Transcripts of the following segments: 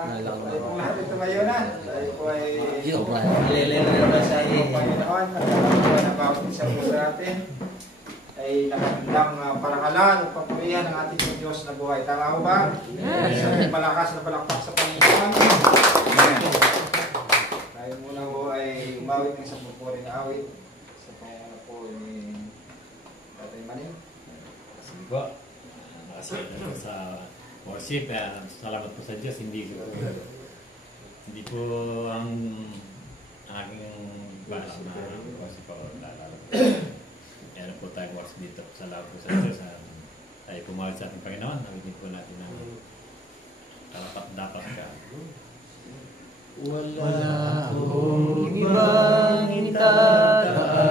Tayo po lahat ito ngayon na. Tayo po ay Lele na sa Panginoon at nakakuha ng bawat isang po sa atin ay nakandang parangalan at papurihan ng ating Diyos na buhay. Tama ho ba? Isang malakas na palakpak sa Panginoon. Tayo muna ho ay umawit ng isang pupuri na awit sa panguna po ni Tatay Maning. Sige po. Sa worship, salamat po sa Diyos. Hindi po ang aking balas na worship po lalala. Kaya po tayong worship dito. Salamat po sa Diyos. Tayo pumawit sa ating Panginoon. Nabitin po natin ng dapat ka. Wala akong ibang itataas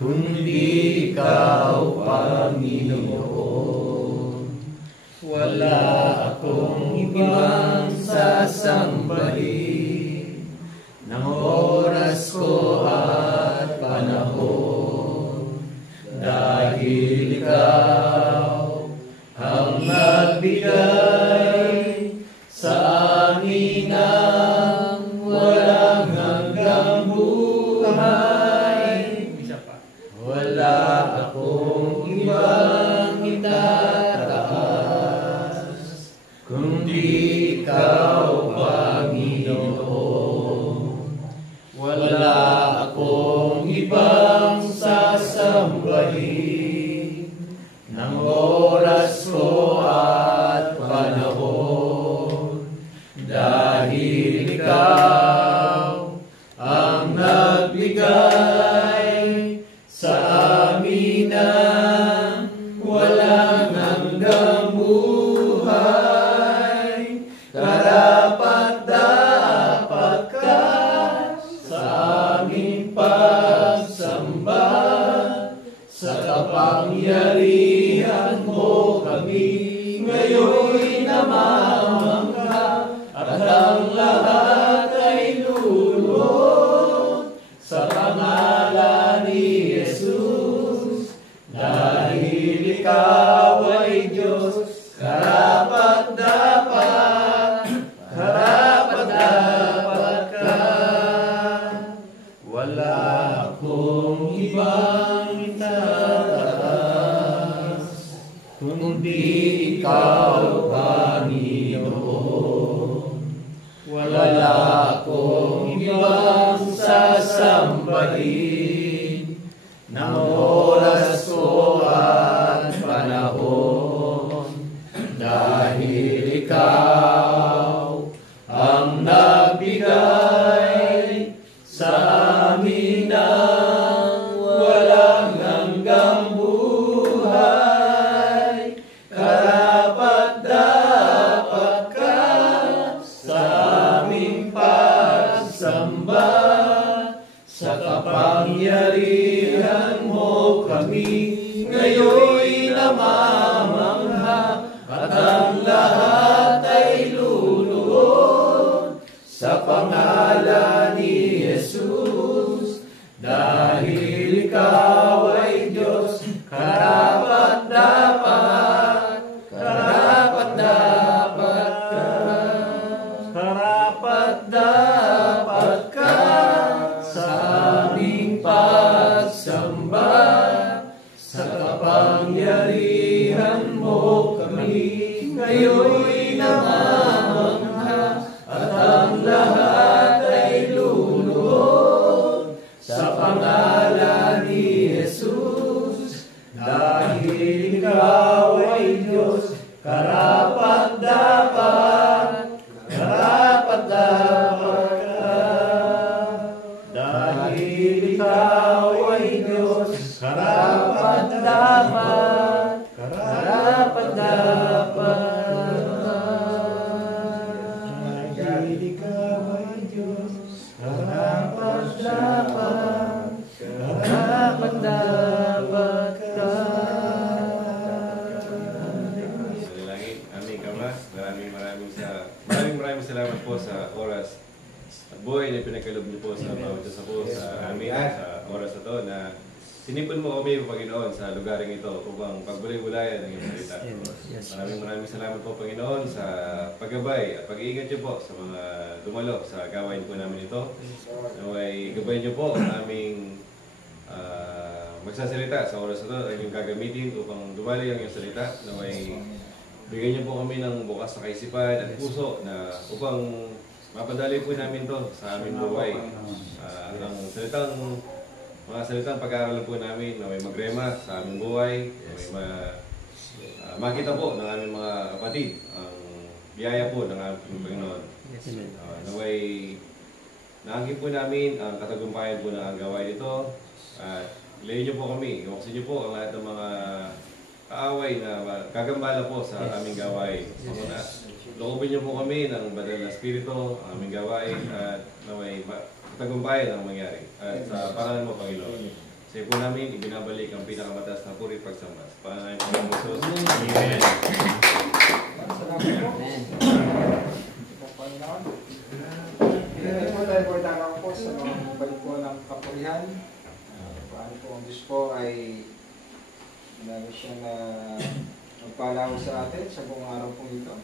kundi ikaw, Panginoon. Wala akong ibang sasambahin ng oras ko at panahon, dahil ikaw ang nagbigay sa amin ng walang hanggang buhay. Wala akong ibang itataas kundi ikaw, Panginoon. Wala akong ibang sasambahin ng oras ko at panahon, dahil ikaw ang nagbigay sa amin ng walang hanggang buhay. Karapat-dapat ka sa aming pagsamba, sa kapangyarihan mo kami ngayon namamangha, at ang lahat ay luluhod sa pangalan ni Jesus, dahil ikaw ay Diyos. Karapat-dapat ka. Wala akong ibang itataas kundi ikaw, Panginoon. Wala akong ibang sasambahin ng oras ko at panahon, dahil ikaw ang nagbigay sa amin ng walang hanggang buhay. Karapat-dapat ka sa aming pagsamba, sa kapangyarihan mo kami ngayon namamangha, at ang lahat ay luluhod sa pangalan ni Jesus, dahil ikaw ay Diyos. Karapat-dapat ka. Karapat-dapat ka sa aming pagsamba, sa kapangyarihan mo kami ngayon namamangha, at ang lahat ay luluhod sa pangalan ni Jesus, dahil ikaw ay Diyos. Karapat-dapat ka, dahil ikaw ay Diyos. Karapat-dapat ka. Dahil ikaw ay Diyos. Karapat-dapat ka. Aming Kamas, maraming salamat po sa oras at buhay na pinagkaloob niyo po sa bawat isa po sa amin sa oras na to, na sinipon mo kami, Panginoon, sa lugaring ito upang pagbulay-bulayan ng iyong salita. Maraming salamat po, Panginoon, sa paggabay at pag-iingat niyo po sa mga dumalo sa gawain po namin ito. Naway gabayan niyo po ang aming magsasalita sa oras na ito ay yung gagamitin upang dumali ang iyong salita. Naway bigyan niyo po kami ng bukas na kaisipan at puso na upang mapadali po namin to sa aming buhay. Ang mga salitang pag-aaral po namin na may magrema sa aming buhay, na may makita po ng aming mga kapatid ang biyaya po ng aming Panginoon. Naway naangkin po namin ang katagumpayan po ng gawain ito at ilayin niyo po kami, iwaksin niyo po ang lahat ng mga kaaway na gagambala po sa aming gawain. Loobin niyo po kami ng banal na spirito, ang aming gawain at naway tagumpayan ang mangyari. At sa pangalan mo, Panginoon, sa iyo po namin ibinabalik ang pinakamataas na puri pagsamba. Sa pangalan ng Panginoon Jesus. Amen. Salamat po. Panginoon. Ngayon po tayo po dadako po sa mga balik po ng kapurihan. Paano po ang Diyos po ay namin siya na magpalaw sa atin sa buong araw po ito.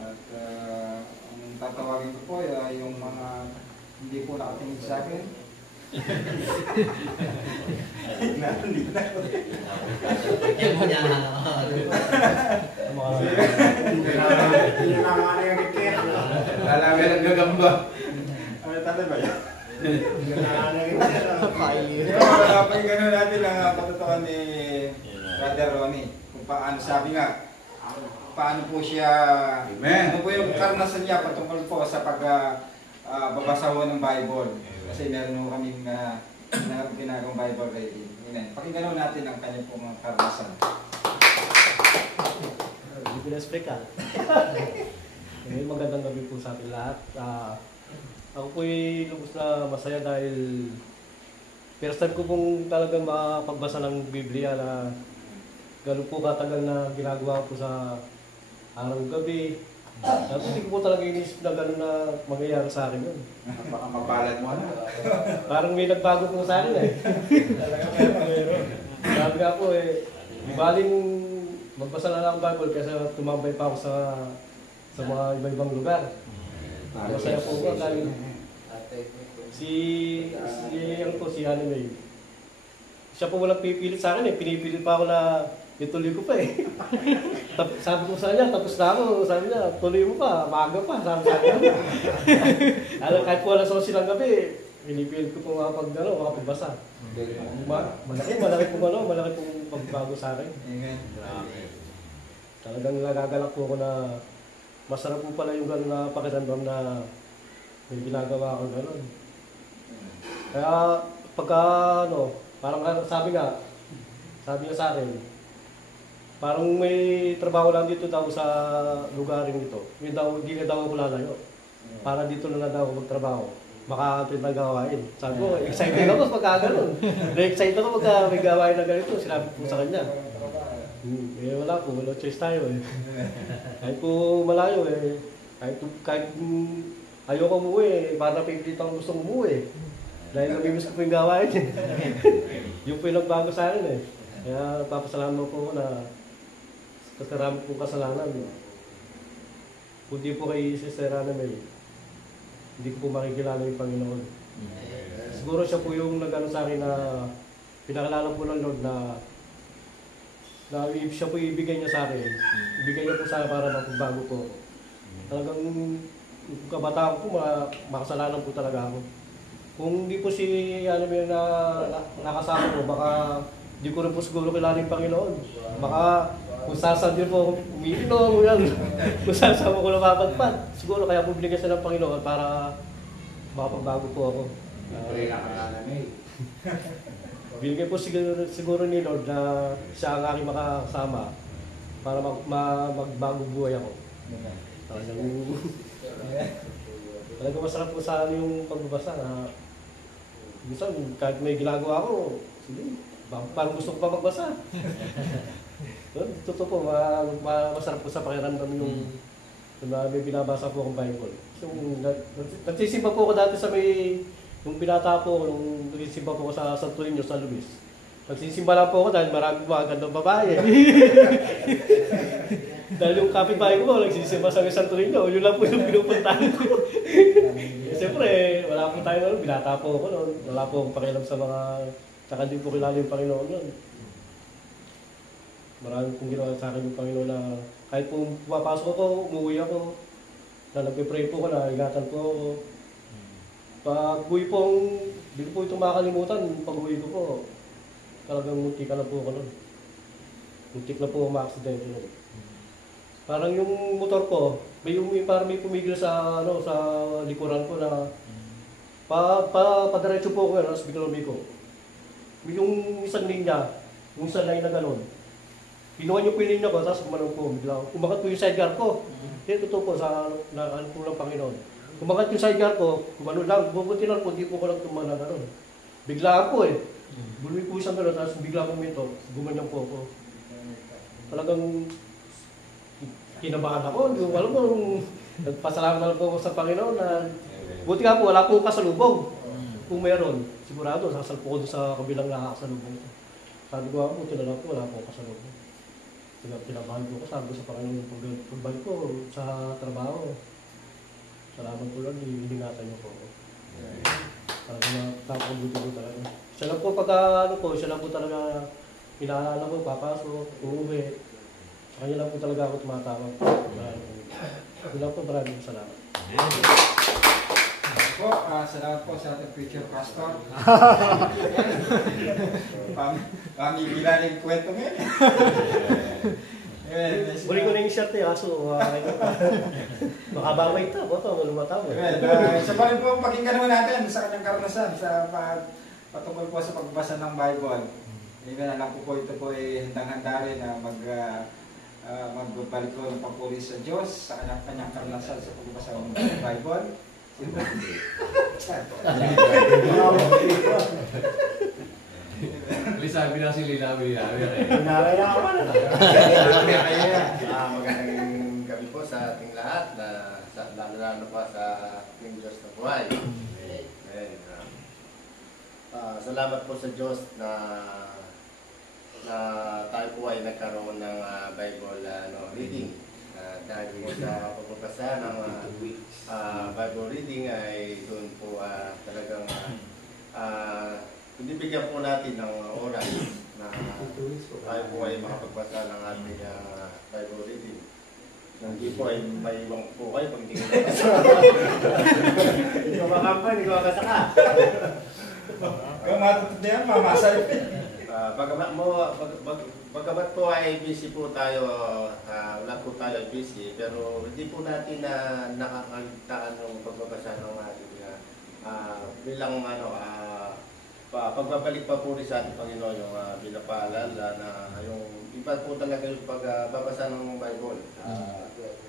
At ang tatawagin ko po ay yung mga hindi po nakatingin sa akin. Hindi na ako. Hindi na ako ano yung kikit. Lalami ang gagamba. Ano tatay ba yan? Hindi na ano yung Kapag gano'n natin ang patutukan ni Brother Ronnie. Kung paano sabi nga, paano po siya, ano po yung karanasan niya patungkol po sa pagbabasa ho ng Bible. Kasi meron ho kaming ginagawang Bible reading. Amen. Pakinggan ho natin ang kanyang po mga karanasan. Hindi ko na-speak magandang gabi po sa ating lahat. Ako po'y lubos na masaya dahil first time ko pong talagang makapagbasa ng Biblia na gano'n po katagal na ginagawa ko sa araw-gabi. Tapos hindi ko po talaga inisip na gano'n na mangyayari sa akin yun. Baka mapalad mo na. Parang may nagbago po sa akin eh. Meron. Sabi nga po baling magbasa na lang ang Bible kasi tumambay pa ako sa mga iba-ibang lugar. Masaya po ko dahil si Anime. Siya po walang pipilit sa akin pinipilit pa ako na ituloy ko pa Sabi ko sa kanya, tapos na ako. Sabi niya, tuloy mo pa, maaga pa. Sabi sa akin. Kahit po alas 11 ng gabi, pinipilit ko po makapagbasa. Malaki pong pagbago sa akin. Talagang nagagalak po ako na masarap po pala yung gano'n na pakiramdam na may ginagawa ako gano'n. Kaya pagka parang sabi niya sa akin, parang may trabaho lang dito daw sa lugaring ito. Hindi na daw ako lalayo. Para dito na daw ako magtrabaho. Makakapit ng gawain. Sabi ko, excited ako pagka gano'n. Na-excited ako pagka may gawain na ganito. Sinabi po sa kanya. Wala po, wala choice tayo Kahit po malayo kahit ayoko umuwi parang pipilit akong gustong umuwi dahil namimiss ko po yung gawain yung po yung nagbago sa akin Kaya papasalamat po ako na karami pong kasalanan kung di po kay Sister Annabel hindi ko po makikilala yung Panginoon. Siguro siya po yung nag-ano sa akin na pinakalala po ng Lord na siya po ibigay niya sa akin. Ibigay niya po sa akin para mapagbago po. Talagang kabataan ko po, makasalanan po talaga ako. Kung hindi po si Annabel na nakasama ko, baka hindi ko rin po siguro kilala yung Panginoon. Baka kung sasaan din po umiinom, kung sasama ko napapagpad. Siguro kaya po binigyan siya ng Panginoon para makapagbago po ako. Binigay po siguro ni Lord na siya ang aking makakasama para magbago buhay ako. Talagang masarap po sa yung pagbabasa na minsan kahit may ginagawa ako, sige, parang gusto ko pa magbasa. Totoo po, masarap po sa pakiramdam yung may binabasa po akong Bible. So, nagsisimba po ako dati sa may Nung binata po ako, nung nagsisimba po ako sa Santo Niño, sa Luis, nagsisimba lang po ako dahil maraming mga gandang babae. Dahil yung kapitbahay ko po, nagsisimba sa Santo Niño, yun lang po yung pinupuntahan ko. Siyempre, wala po tayo, binata po ako noon. Wala po akong pakialam sa mga, tsaka hindi po kilala yung Panginoon noon. Maraming pong ginawa sa akin yung Panginoon na kahit po pumapasok ako, umuwi ako, na nagpe-pray po ko, na ingatan po ako. Pag uwi po, hindi ko po itong makakalimutan, pag uwi ko po, talagang muntik na po ako nun. Muntik na po ma-accident nun. Parang yung motor ko, parang may pumigil sa sa likuran ko na padiretso po ako ngayon, tapos biglang umiko. Yung isang linya, yung isang line na gano'n, kinuha niyo po yung linya ko, tapos kumanong po, biglang umakat po yung sidecar ko. Totoo po sa ano po ng Panginoon. Kumakat yung sidecar ko, kumano lang, bubuti lang po, di po ko lang tumana gano'n. Biglaan po eh. Buluwi po isang gano'n, tapos bigla po minto, gumanyan po ako. Talagang kinabahan ako, hindi ko alam kung nagpasalamat na lang po ako sa Panginoon na buti nga po, wala po kasalubong. Kung meron, sigurado, sasalpo ko doon sa kabilang nakakasalubong. Sabi ko nga, buti na lang po, wala po kasalubong. Kinabahan ko, sabi ko sa Panginoon, pagbalik ko sa trabaho. Salamat po lang, hiningatan niyo po ako. Talagang napakabuti ko talaga. Siya lang po siya lang po talaga inaalala ko, papasok, uuwi. Sa kanya lang po talaga ako tumatawag. Wala po, maraming salamat. Salamat po sa ating future pastor. Pamigila yung kwento ngayon. Buli ko na yung shirt eh, kaso makabaway ito, boto, lumatawag. Isa pa rin po pakinggan naman natin sa kanyang karanasan sa patungkol po sa pagbasa ng Bible. Ngayon alam ko po ito po ay handang-handa rin na magbabalik ko ng papuri sa Diyos sa kanyang karanasan sa pagbasa ng Bible. Sabi na si Linawi. Magandang gabi po sa ating lahat, lalo pa sa ating Diyos na buhay. Salamat po sa Diyos na tayo po ay nagkaroon ng Bible reading. Dahil po sa pagbabasa ng Bible reading ay doon po talagang bibigyan po natin ng oras na tayo po ay makapagbasa ng ating Bible reading. Hindi po ay maiwang po kayo pag hindi ko nabasa. Hindi ko makampan, hindi ko mabasa ka. Kung matutod na yan, mamasa rin. Pagkabat po ay busy po tayo, wala po tayo busy, pero hindi po natin nakakaligtaan ng pagbabasa ng ating bilang pagbabalik pa po rin sa ating Panginoon yung binapaalala na yung iba po talaga yung pagbabasa ng Bible.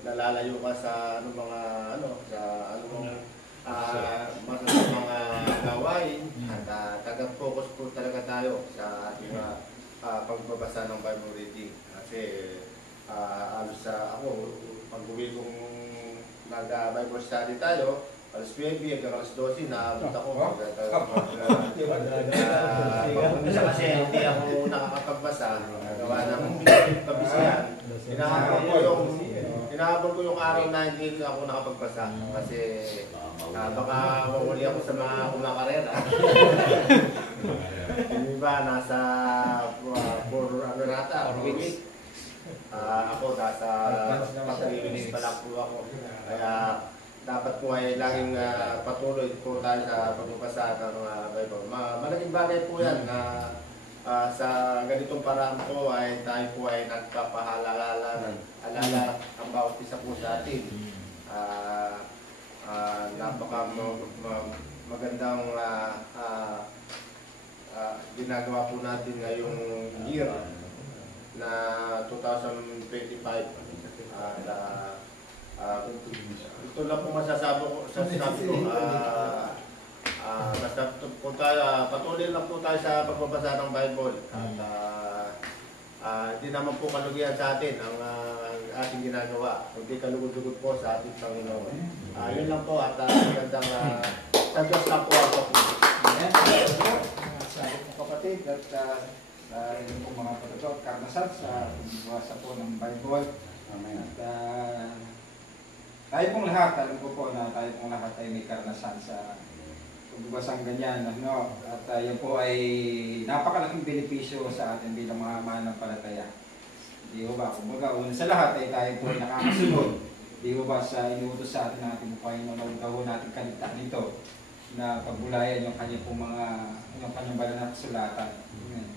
Nalalayo ka sa mga gawain at taga-focus po talaga tayo sa ating pagbabasa ng Bible reading. Kasi alos ako, pag-uwi kong nag-Bible study tayo, alas 9 hanggang alas 12 naabot ako. Kasi hindi ako nakakapagbasa. Gawa ng kabisihan. Hinahabol ko yung araw na hindi ako nakapagbasa. Kasi baka mawali ako sa mga kumakarera. Yung iba nasa 4 weeks. Ako nasa 3 weeks pa lang po ako. Kaya dapat po ay laging patuloy po tayo sa pagbabasa ng Bible. Malaking bagay po yan na sa ganitong paraan po ay tayo po ay nagpapahalala ang bawat isa po sa atin. Napaka magandang ginagawa po natin ngayong year na 2025. Ito lang po masasabi ko, basta po tayo, patuloy lang po tayo sa pagbabasa ng Bible. At hindi naman po kalugihan sa atin ang ating ginagawa. Hindi kalugod-lugod po sa ating Panginoon. Yun lang po at magandang Sa Diyos na po ako. Amen. Sa ating kapatid at sa inyong pong mga patutok, karnasan sa pagbasa po ng Bible. Amen. At tayo pong lahat, alam ko po na tayo pong lahat ay may karanasan sa pagbabasang ganyan. Ano? At yan po ay napakalaking benepisyo sa atin bilang mga mananampalataya. Di ba ba? Kumbaga, una sa lahat ay tayo po ay nakakasunod. Di ba ba sa inuutos sa atin ng ating Panginoon na gawin natin kaligtaan nito na pagbulayan yung kanyang pong yung kanyang banal na kasulatan.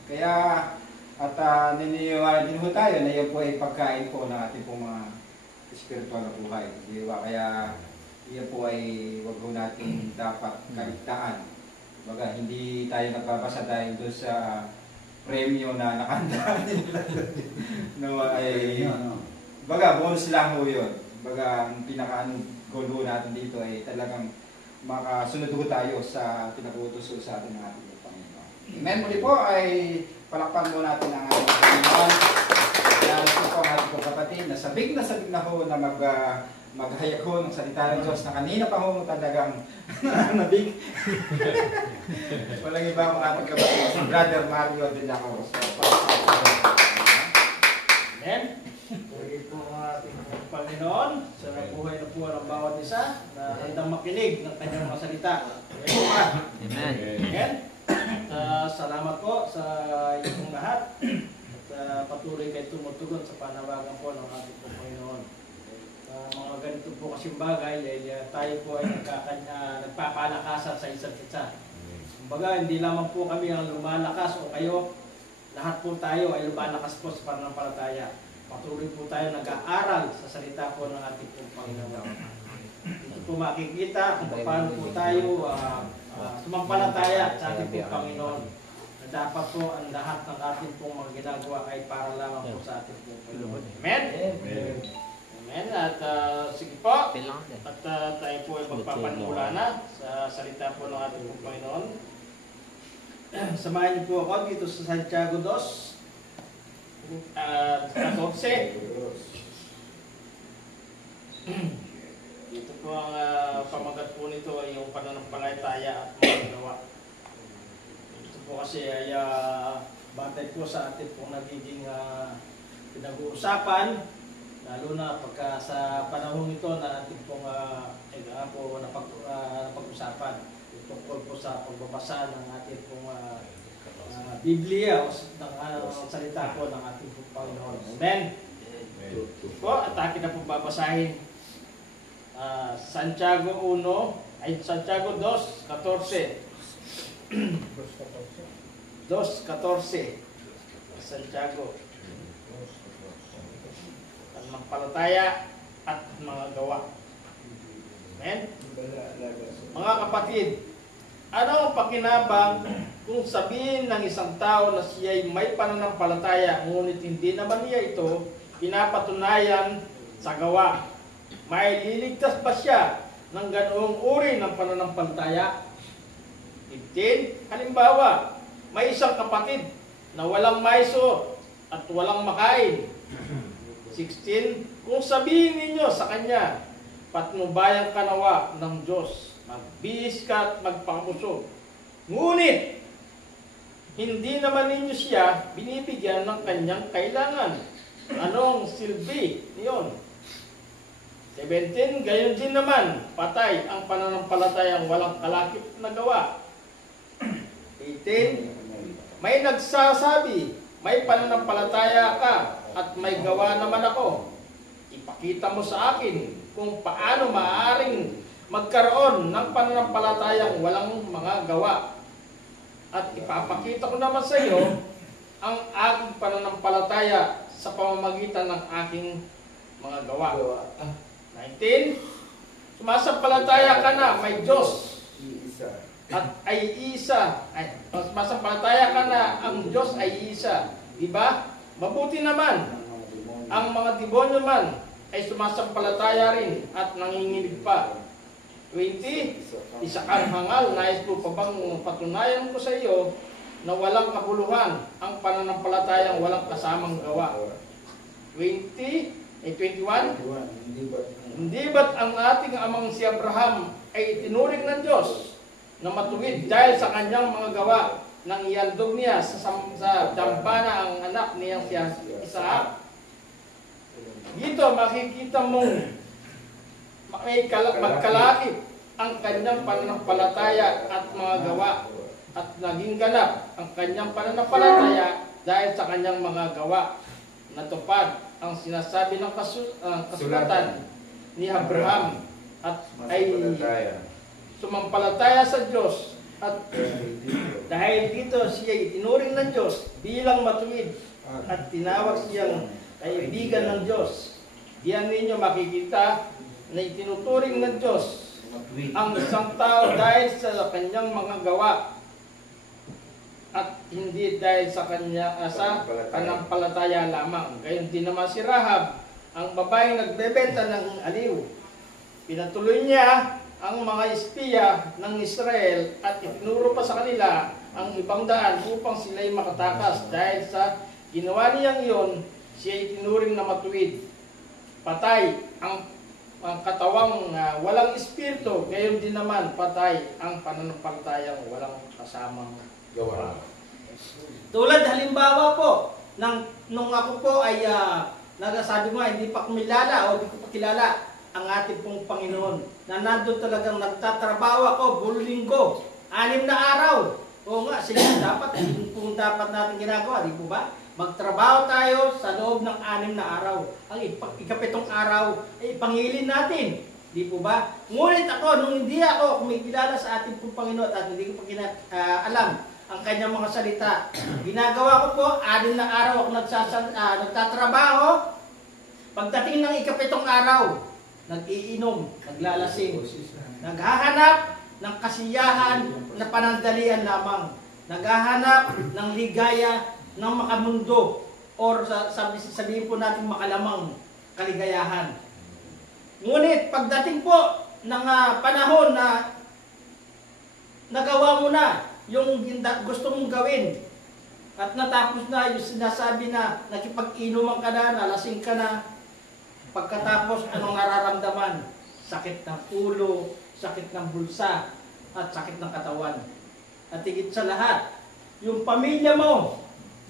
Kaya at naniniwala din po tayo na yan po ay pagkain po ng ating pong mga spiritual na buhay. Di ba? Kaya yan po ay wag po natin dapat kaligtaan. Baga, hindi tayo nagbabasa dahil doon sa premyo na nakandaan nila. No, ay, baga, bonus lang ho yun. Baga, ang pinaka-goal ho natin dito ay talagang makasunod ho tayo sa pinagutos sa ating ating Panginoon. Amen. Muli po ay palakpan mo natin ang ating Panginoon. Kaya ito po ang ating kapatid na sabig na ho na maghayag ho ng salita ng Diyos na kanina pa ho talagang nabig. Walang iba ang ating kapatid, si Brother Mario de la Cruz. Amen. Puri po ang ating Panginoon sa nabuhay na po ng bawat isa na handang makinig ng kanyang mga salita. Amen. Amen. Salamat po sa inyong lahat at patuloy kayo tumutugon sa panawagan po ng ating Panginoon. Mga ganito po kasing bagay ay tayo po ay nagpapalakasan sa isa't isa. Kumbaga, hindi lamang po kami ang lumalakas o kayo, lahat po tayo ay lumalakas po sa pananampalataya. Patuloy po tayo nag-aaral sa salita po ng ating Panginoon. Ito po makikita kung paano po tayo sumampalataya sa ating Panginoon. Na dapat po ang lahat ng ating pong mga ginagawa ay para lamang po sa ating Panginoon. Amen? Amen. Amen. At sige po. At tayo po ay magpapanimula na sa salita po ng ating Panginoon. Samahan niyo po ako dito sa Santiago 2. 14. Dito po ang pamagat po nito ay yung pananampalataya at mga ginawa. Ito po kasi ay batay po sa atin pong nagiging pinag-uusapan, lalo na pagka sa panahon ito na ating pong napag-usapan. Tungkol po sa pagbabasa ng ating pong Biblia o ng salita po ng ating Panginoon. Amen? Po, at akin na po babasahin Santiago 1, ay Santiago 2:14. 2:14. Santiago. Ang magpalataya at mga gawa. Amen? Mga kapatid, ano ang pakinabang kung sabihin ng isang tao na siya'y may pananampalataya, ngunit hindi naman niya ito pinapatunayan sa gawa? May liligtas ba siya ng ganoong uri ng pananampalataya? 15. Halimbawa, may isang kapatid na walang maiso at walang makain. 16. Kung sabihin ninyo sa kanya, patnubayan ka nawa ng Diyos, magbihis ka at magpakabusog, ngunit hindi naman ninyo siya binibigyan ng kanyang kailangan, anong silbi niyon? 17. Gayon din naman, patay ang pananampalatayang walang kalakip na gawa. 18. May nagsasabi, may pananampalataya ka at may gawa naman ako. Ipakita mo sa akin kung paano maaaring magkaroon ng pananampalatayang walang mga gawa. At ipapakita ko naman sa iyo ang aking pananampalataya sa pamamagitan ng aking mga gawa. 19. Sumasampalataya ka na may Diyos at ay isa. Sumasampalataya ka na ang Diyos ay isa. Diba? Mabuti naman. Ang mga demonyo man ay sumasampalataya rin at nanginginig pa. 20. Isa kang hangal, nais mo pa bang patunayan ko sa iyo na walang kabuluhan ang pananampalatayang walang kasamang gawa? 21. Hindi ba't ang ating amang si Abraham ay itinuring ng Diyos na matuwid dahil sa kanyang mga gawa nang iandog niya sa dampana ang anak niyang si Isaac. Dito makikita mong magkalakip ang kanyang pananampalataya at mga gawa at naging ganap ang kanyang pananampalataya dahil sa kanyang mga gawa. Natupad ang sinasabi ng kasulatan ni Abraham at ay sumampalataya sa Diyos at dahil dito siya itinuring ng Diyos bilang matuwid at tinawag siyang kaibigan ng Diyos. Diyan ninyo makikita na itinuturing ng Diyos ang isang tao dahil sa kanyang mga gawa at hindi dahil sa panampalataya lamang. Gayon din naman si Rahab, ang babaeng nagbebenta ng aliw. Pinatuloy niya ang mga espiya ng Israel at itinuro pa sa kanila ang ibang daan upang sila'y makatakas. Dahil sa ginawa niyang iyon, siya itinuring na matuwid. Patay ang katawang walang espiritu, gayon din naman patay ang pananampalatayang walang kasamang gawa. Tulad halimbawa po, nung ako po ay nagsasabi mo, hindi pa kumilala o hindi ko pa kilala ang ating pong Panginoon, na nandun talagang nagtatrabaho ako, buong linggo, 6 na araw. Oo nga, sige, dapat natin ginagawa, di po ba? Magtrabaho tayo sa loob ng 6 na araw. Ang ikapitong araw ay ipangilin natin. Di po ba? Ngunit ako, nung hindi ako kumikilala sa ating pong Panginoon at hindi ko pa alam ang kanyang mga salita, ginagawa ko po, 6 na araw ako nagtatrabaho. Pagdating ng ikapitong araw, nag-iinom, naglalasing, naghahanap ng kasiyahan na panandalian lamang, naghahanap ng ligaya ng makamundo or sabihin po natin makalamang kaligayahan. Ngunit pagdating po ng panahon na nagawa mo na yung gusto mong gawin at natapos na yung sinasabi na nakipag-inuman ka na, nalasing ka na, pagkatapos anong nararamdaman? Sakit ng ulo, sakit ng bulsa, at sakit ng katawan. At higit sa lahat, yung pamilya mo,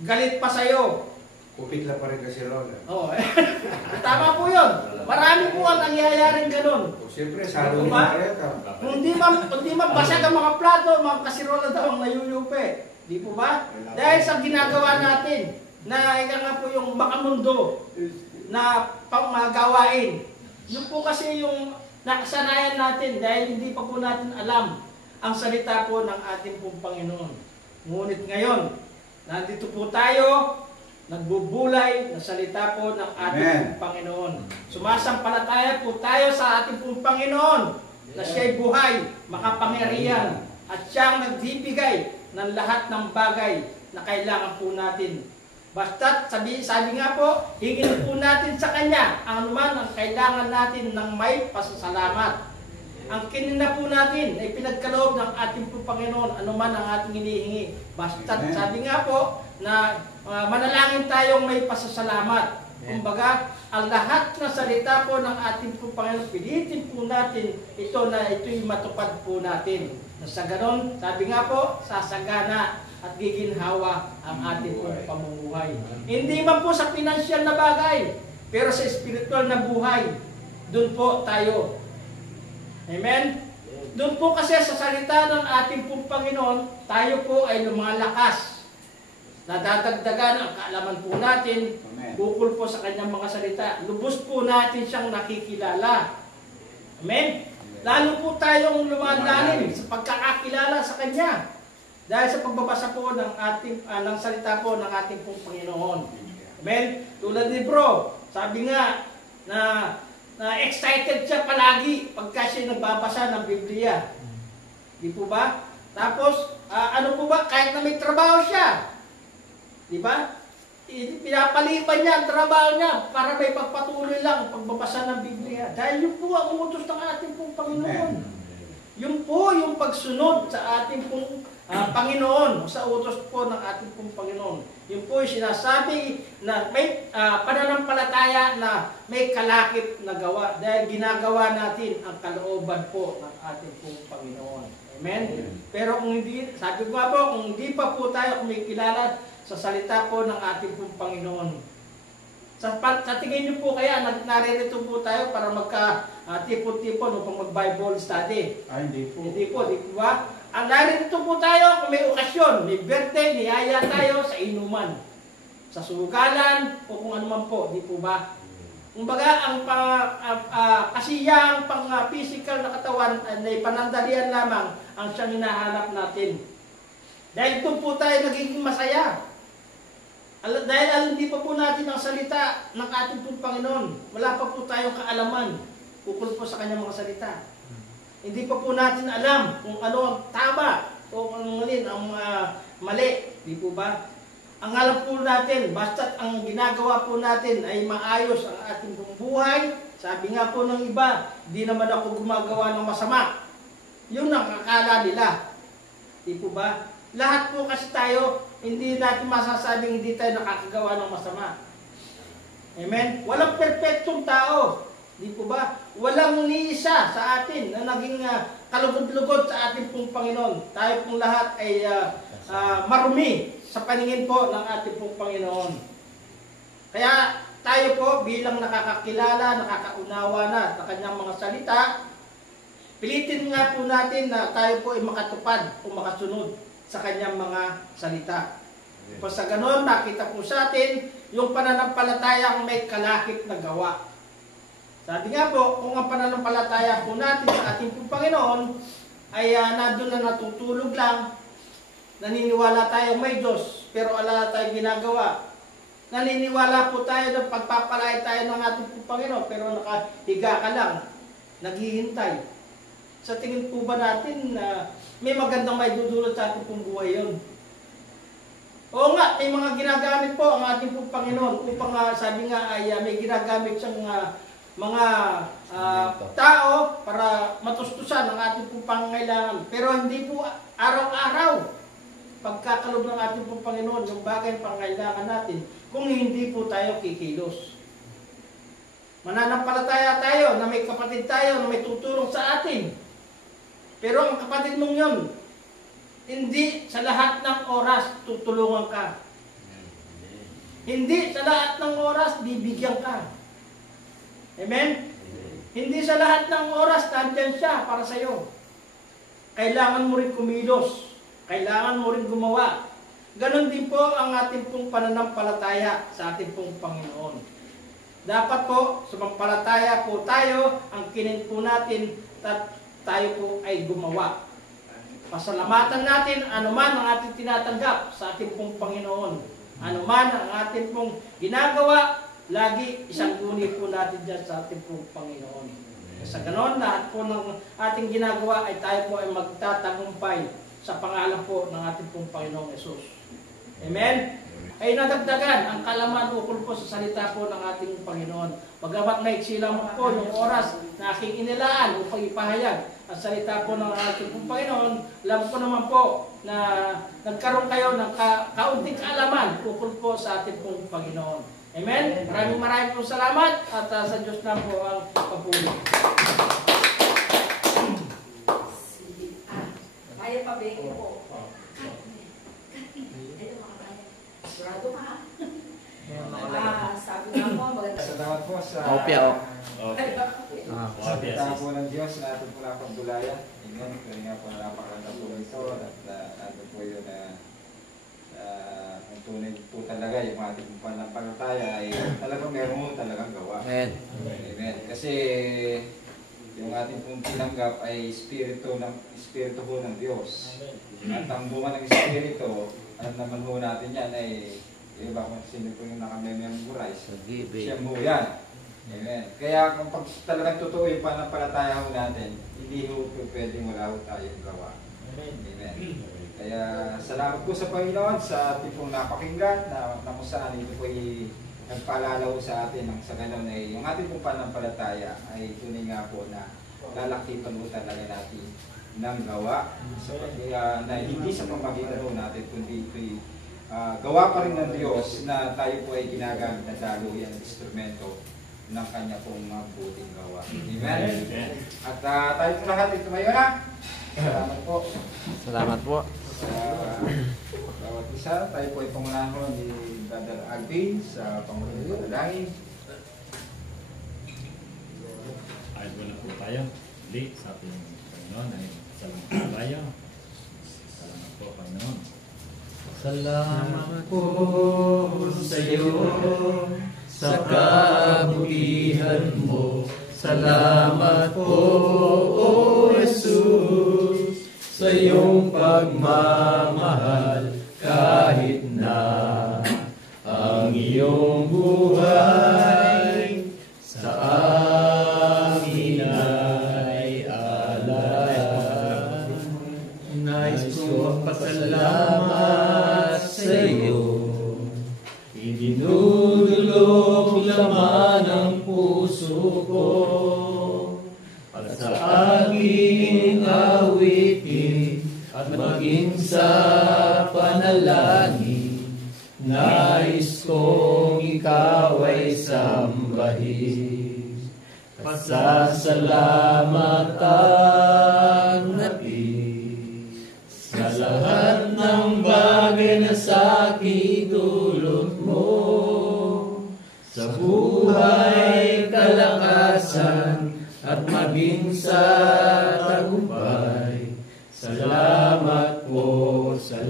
galit pa sa'yo. Kupit lang pa rin kasi Ron. Oh, tama po yun. Marami po ang nangyayaring ganun. Siyempre, salo Diba? na ka. Hindi man basag ang mga plato, mga kasirola daw ang nayuyupi. Di po ba? Dahil sa ginagawa natin, na ika nga po yung makamundo, na pangmagawain. Yun po kasi yung nakasanayan natin dahil hindi pa po natin alam ang salita po ng ating pong Panginoon. Ngunit ngayon, nandito po tayo, nagbubulay na salita po ng ating pong Panginoon. Sumasampalataya po tayo sa ating pong Panginoon na siya'y buhay, makapangyarihan, at siyang nagbibigay ng lahat ng bagay na kailangan po natin. Basta't sabi nga po, hingin po natin sa Kanya ang anuman ang kailangan natin ng may pasasalamat. Ang kinina po natin ay pinagkaloob ng ating po Panginoon, anuman ang ating hinihingi. Basta't sabi nga po na manalangin tayong may pasasalamat. Kumbaga, ang lahat ng salita po ng ating po Panginoon, pilitin po natin ito na ito'y matupad po natin. Sa ganon, sabi nga po, sasagana at giginhawa ang ating pong pamumuhay. Hindi man po sa pinansyal na bagay, pero sa spiritual na buhay, doon po tayo. Amen? Doon po kasi sa salita ng ating pong Panginoon, tayo po ay lumalakas. Nadadagdagan ang kaalaman po natin, bukol po sa kanyang mga salita. Lubos po natin siyang nakikilala. Amen? Lalo po tayong lumalalim sa pagkakakilala sa Kanya. Dahil sa pagbabasa po ng ating ng salita po ng ating pong Panginoon. Amen? Tulad ni bro, sabi nga na excited siya palagi pagka siya nagbabasa ng Biblia. Di po ba? Tapos, ano po ba? Kahit na may trabaho siya. Di ba? Pinapaliban niya ang trabaho niya para may pagpatuloy lang ang pagbabasa ng Biblia. Dahil yun po ang utos ng ating pong Panginoon. Yun po yung pagsunod sa ating pong Panginoon, sa utos po ng ating pong Panginoon. Yun po yung sinasabi na may pananampalataya na may kalakip na gawa dahil ginagawa natin ang kalooban po ng ating pong Panginoon. Amen? Pero kung hindi, sabi ko nga po, kung hindi pa po tayo kumikilala sa salita po ng ating pong Panginoon, sa tingin niyo po kaya naririto po tayo para magka-tipon-tipon upang mag-Bible study? Hindi po. Hindi po, di ba? Ang narito po tayo kung may okasyon, may birthday, niyaya tayo sa inuman, sa sugalan, o kung ano man po, di po ba? Kumbaga, ang kasiyang pang-physical na katawan ay panandalian lamang ang siyang hinahanap natin. Dahil doon po tayo nagiging masaya. Dahil hindi pa po natin ang salita ng ating pong Panginoon. Wala pa po tayong kaalaman ukol po sa kanyang mga salita. Hindi pa po natin alam kung ano ang tama o kung ano ang mali. Di po ba? Ang alam po natin, basta't ang ginagawa po natin ay maayos ang ating buhay. Sabi nga po ng iba, di naman ako gumagawa ng masama. Yun ang akala nila. Di po ba? Lahat po kasi tayo, hindi natin masasabing hindi tayo nakakagawa ng masama. Amen? Walang perfectong tao. Di po ba? Walang niisa sa atin na naging kalugod-lugod sa ating pong Panginoon. Tayo pong lahat ay marumi sa paningin po ng ating pong Panginoon. Kaya tayo po bilang nakakakilala, nakakaunawa na sa kanyang mga salita, pilitin nga po natin na tayo po ay makatupad o makasunod sa kanyang mga salita. So sa ganon, nakita po sa atin yung pananampalatayang may kalakip na gawa. Sabi nga po, kung ang pananampalataya po natin sa ating pong Panginoon ay nandun na natutulog lang, naniniwala tayo may Diyos, pero ala tayo ginagawa. Naniniwala po tayo na pagpapalay tayo ng ating pong Panginoon, pero nakahiga ka lang, naghihintay. Sa tingin po ba natin na may magandang may dudulot sa ating pong buhay yun? Oo nga, may mga ginagamit po ang ating pong Panginoon upang sabi nga ay may ginagamit siyang mga tao para matustusan ang ating pong pangangailangan. Pero hindi po araw-araw pagkakalob ng ating pong Panginoon yung bagay pangangailangan natin kung hindi po tayo kikilos. Mananampalataya tayo na may kapatid tayo na may tutulong sa atin. Pero ang kapatid mong yun, hindi sa lahat ng oras tutulungan ka. Hindi sa lahat ng oras bibigyan ka. Amen? Hindi sa lahat ng oras nandiyan siya para sa iyo. Kailangan mo rin kumilos. Kailangan mo rin gumawa. Ganon din po ang ating pong pananampalataya sa ating pong Panginoon. Dapat po, sumampalataya po tayo, ang kinin po natin at tayo po ay gumawa. Pasalamatan natin anuman ang ating tinatanggap sa ating pong Panginoon. Anuman ang ating pong ginagawa, lagi isang guni po natin dyan sa ating pong Panginoon. Sa ganon, lahat po ng ating ginagawa ay tayo po ay magtatagumpay sa pangalan po ng ating pong Panginoong Yesus. Amen? Ay nadagdagan ang kalaman ukol po sa salita po ng ating Panginoon. Bagamat maiksi lamang po yung oras na aking inilaan upang ipahayag ang salita po ng ating pong Panginoon, alam ko naman po na nagkaroon kayo ng kaunting kaalaman ukol po sa ating pong Panginoon. Amen? Maraming pong salamat at sa Diyos na po ang papuri. Kaya pa ba po? Ito makakaya. Sigurado ka ha? Sabi nga po, maganda. Salamat po sa salita po ng Diyos na ating po napagdulayan. Amen. Kaya nga po napakaganda po ito at natin po yun na ang tunay po talaga yung ating pananampalataya ay talagang meron mo talagang gawa. Amen. Amen. Kasi yung ating pong tinanggap ay espiritu po ng Diyos. At ang bunga ng espiritu, alam naman po natin yan ay iba kung sino po yung nakamemorize. Siya mo yan. Amen. Kaya kung pag talagang totoo yung pananampalataya ho natin, hindi ho pwedeng wala ho tayong gawa. Amen. Kaya salamat po sa Panginoon sa ating pong napakinggan na kung saan ito po ay nagpaalala po sa atin ng sa ganon ay yung ating pong pananampalataya ay tunay nga po na lalakipan po talaga natin ng gawa. So, kaya na hindi sa pamagitan po natin, kundi ito'y gawa pa rin ng Diyos na tayo po ay ginagamit na daluyan ng instrumento ng kanya pong mabuting gawa. Amen? At tayo po lahat ito ngayon na. Salamat po. Salamat po. Sa bawat isa, tayo po ay pangunahon ni Brother Alvin sa Pangulang Panalangin. Ayos mo na po tayo. Hindi sa ating Panginoon ay salamat po tayo. Salamat po, Panginoon. Salamat po sa iyo sa kabutihan mo. Salamat po, O Jesus, sa iyong pagmamahal kahit na ang iyong buhay sa amin ay alay. Nais ko magpasalamat sa iyo. Idinudulog laman ang puso ko at sa aking awitin at maging sa panalangin. Nais kong ikaw ay sambahin. Pasasalamatan natin sa lahat ng bagay na sa aking dulot mo. Sa buhay, kalakasan, at maging sa tagumpay. Salamat po sa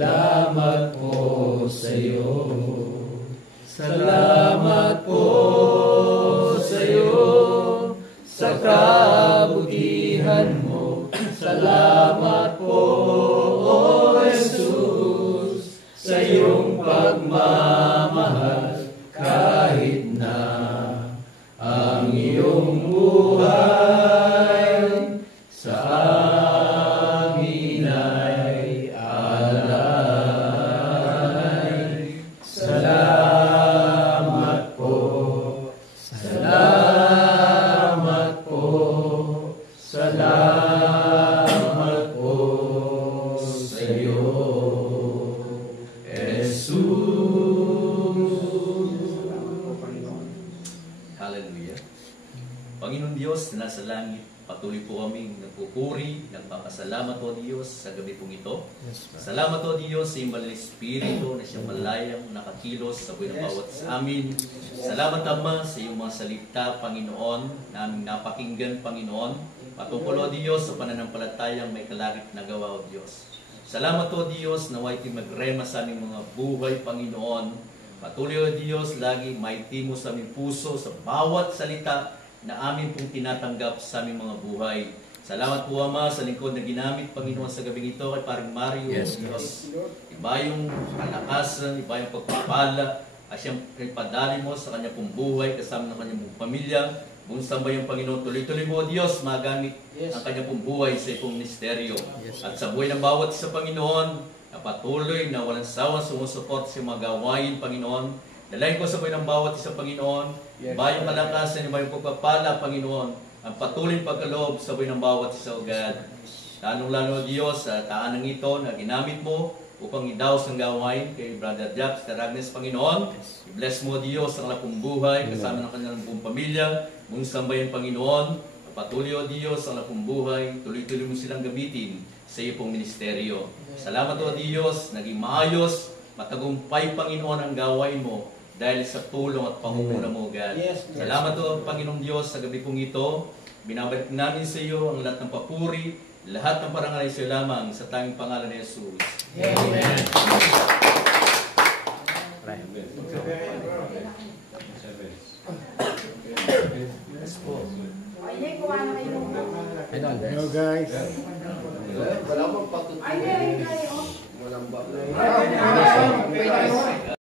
iyo. Salamat po sa iyo sa kabutihan mo. Salamat po, O Jesus, sa iyong pagmamahal kahit na ang iyong buhay sa amin ay alay. Salamat po, salamat po, salamat po sa iyo, Jesus. Hallelujah. Panginoon Diyos na nasa langit, patuloy po kaming nagpupuri, nagpapasalamat o Diyos sa gabi pong ito. Salamat o Diyos sa iyong banal na Espiritu na siyang malayang nakakilos sa buhay ng bawat sa amin. Salamat Ama sa iyong mga salita, Panginoon, na aming napakinggan, Panginoon. Patungkol o Diyos sa pananampalatayang may kalakip na gawa o Diyos. Salamat o Diyos na wa'y magrema sa aming mga buhay, Panginoon. Patuloy o Diyos, lagi maiti mo sa aming puso sa bawat salita na amin pong tinatanggap sa aming mga buhay. Salamat po Ama sa lingkod na ginamit, Panginoon, sa gabing ito kay Paring Mario. Yes, Diyos, iba yung kalakasan, iba yung pagpapala, at siyang ipadali mo sa kanya pong buhay, kasama ng kanyang pong pamilya. Buong sambay ang Panginoon, tuloy-tuloy mo, Diyos, magamit ang kanya pong buhay sa iyong ministeryo. At sa buhay ng bawat isa, Panginoon, na patuloy na walang sawang sumusuport sa mga gawain, Panginoon. Dalayan ko sa buhay ng bawat isa, Panginoon. Iba yung kalakasan, iba yung pagpapala, Panginoon. Ang patuloy pagkaloob sa buhay ng bawat isa, O God. Lalong-lalo, Diyos, sa taanang ito na ginamit mo upang idaos ang gawain kay Brother Japs Taragnes, Panginoon. I-bless mo, Diyos, ang lapong buhay, kasama ng kanyang buong pamilya, buong sambayan, Panginoon. Patuloy, O Diyos, ang lapong buhay, tuloy-tuloy mo silang gamitin sa iyo pong ministeryo. Salamat, O Diyos, naging maayos, matagumpay, Panginoon, ang gawain mo dahil sa tulong at pangunguna mo, God. Salamat, O Panginoong Diyos, sa gabi pong ito. Binabalik namin sa iyo ang lahat ng papuri, lahat ng parangal sa iyo lamang sa tanging pangalan ni Jesus. Amen. Hello guys. Wala mong patutuloy. Ay, Walang ba? Ay,